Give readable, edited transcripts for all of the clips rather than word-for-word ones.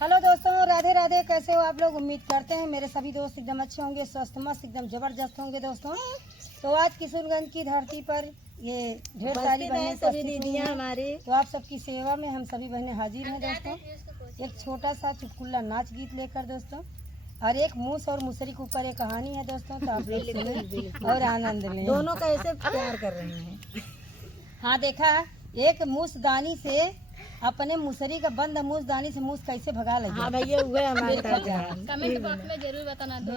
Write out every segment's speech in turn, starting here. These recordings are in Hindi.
हेलो दोस्तों, राधे राधे। कैसे हो आप लोग? उम्मीद करते हैं मेरे सभी दोस्त एकदम अच्छे होंगे, स्वस्थ मस्त एकदम जबरदस्त होंगे। दोस्तों, तो आज किशोरगंज की धरती पर ये ढेर सारी बहनें सभी दीदियाँ हमारे, तो आप सबकी सेवा में हम सभी बहनें हाजिर हैं। दोस्तों, एक छोटा सा चुटकुला नाच गीत लेकर दोस्तों, और एक मूस और मुसरी के ऊपर एक कहानी है दोस्तों। तो आप लोग सुने और आनंद लें। दोनों कैसे प्यार कर रहे हैं। हाँ, देखा, एक मूस दानी से अपने मुसरी का बंद मूस दानी से मूस कैसे भगा लगे। हाँ भैया, हुए हमारे कमेंट बॉक्स में जरूर बताना दो।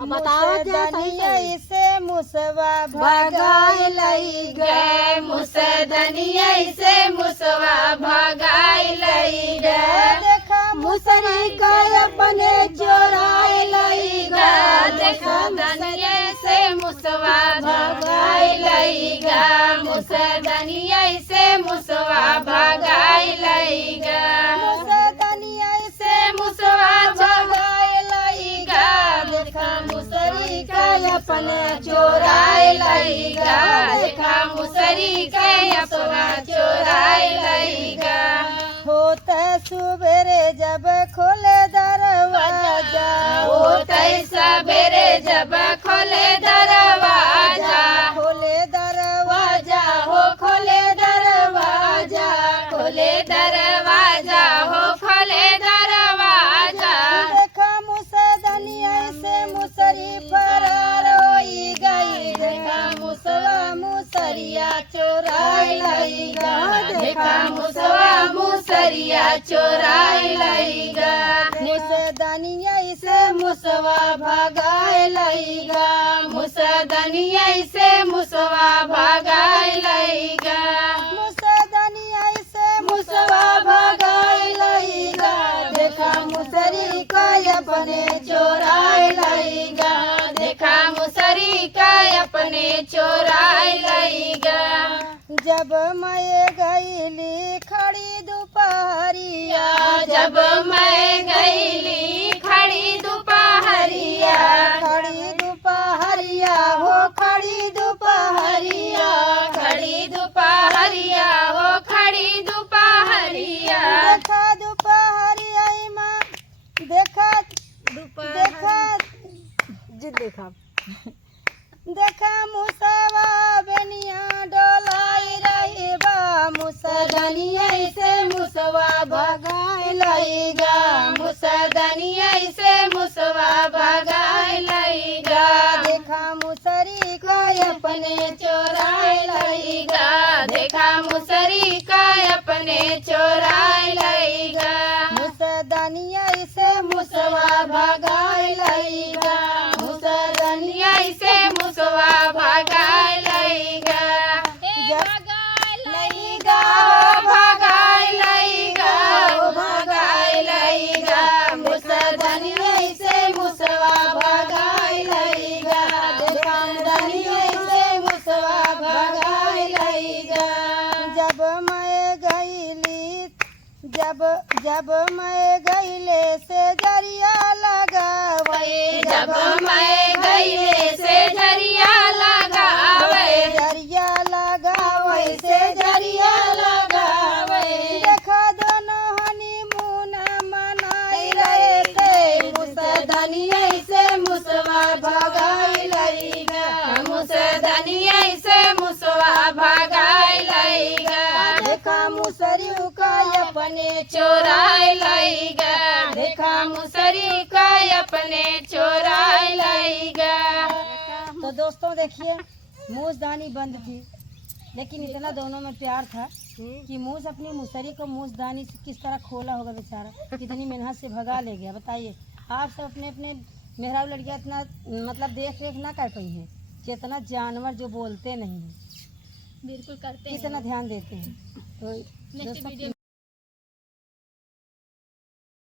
बताओ इसे मुसवा भगाए लई गे, मुसदनिया से मुसवा भगाई लई गे, देखा मुसरी का अपने चोराए लई गे, देखो दनिया से मुसवा भगाई लई गे, मुसदनिया से मुसवा भगाई लई गे, मुसदनिया से मुसवा भगाए लई गे, देखा मुसरी का अपने चोराई लई गे, देखा मुसरी के अपना चोराई लई गे, होते सुबेरे जब खोले दरवाजा, होते सवेरे जब खोले दरवाजा, खोले दरवाजा, हो खोले दरवाजा, खोले दरवाजा, हो खोले दरवाजा, देखा मुसदनिया से मुसरी फरार होई गई, देखा मुसवा मुसरिया चोराई लई गा, देखा मुसवा मुसरिया चोराई लई गा, मुसदनिया से मुसवा भगाए लई गा, मुसदनिया से मुसवा भगाई लई गा, मुसदनिया से मुसवा भगाए लई गा, देखा मुसरी का अपने चोराई लई गा, देखा मुसरी का अपने चोराई लई गा, जब मैं गईली खड़ी दोपहरिया, जब मैं गईली खड़ी दोपहरिया, खड़ी दोपहरिया हो खड़ी दोपहरिया, खड़ी दोपहरिया, हो खड़ी दोपहरिया, देखा दोपहरिया माँ, देखा देखा जी देखा देखा मुसवा बेनिया डोलाई रही बा, मुसदनिया से मुसवा भगाए लई गा, मुसदनिया से मुसवा भगाई लई गा, देखा मुसरी का अपने चोराई लई गा, देखा मुसरी का अपने चोराई लई गा, मुसदनिया से मुसवा भगाए लई गा, मुसदनिया से मुसवा भगाई लई गा, लई गा, भगाई लई गा, भगाई लई गा, मुसदनिया से मुसवा भगाई लई गा, देखा मुसदनिया से मुसवा भगाए लई गा, जब मैं गईली जब मैं गईले से जरिया लगावे, जब मैं गईले से झरिया लगावे, जरिया लगावे से जरिया लगावे, देखा दोनों हनीमून मनाई रहे थे, मुसदनिया से मुसवा भगाई लई गा, मुसदनिया से मुसवा भगाई लई गा, देखा मुसरी का अपने चोराई लई गा, देखा मुसरी का अपने चोराई लई गा। तो दोस्तों देखिए, मूसदानी बंद थी, लेकिन इतना दोनों में प्यार था कि मूस अपनी मुसरी को मूसदानी से किस तरह खोला होगा बेचारा, कितनी मेहनत से भगा ले गया। बताइए, आप सब अपने अपने मेहरारू लड़कियां इतना मतलब देख रेख ना कर पाई हैं, जितना जानवर जो बोलते नहीं हैं बिल्कुल करते हैं, कितना ध्यान देते हैं। तो नेक्स्ट दोस्तों वीडियो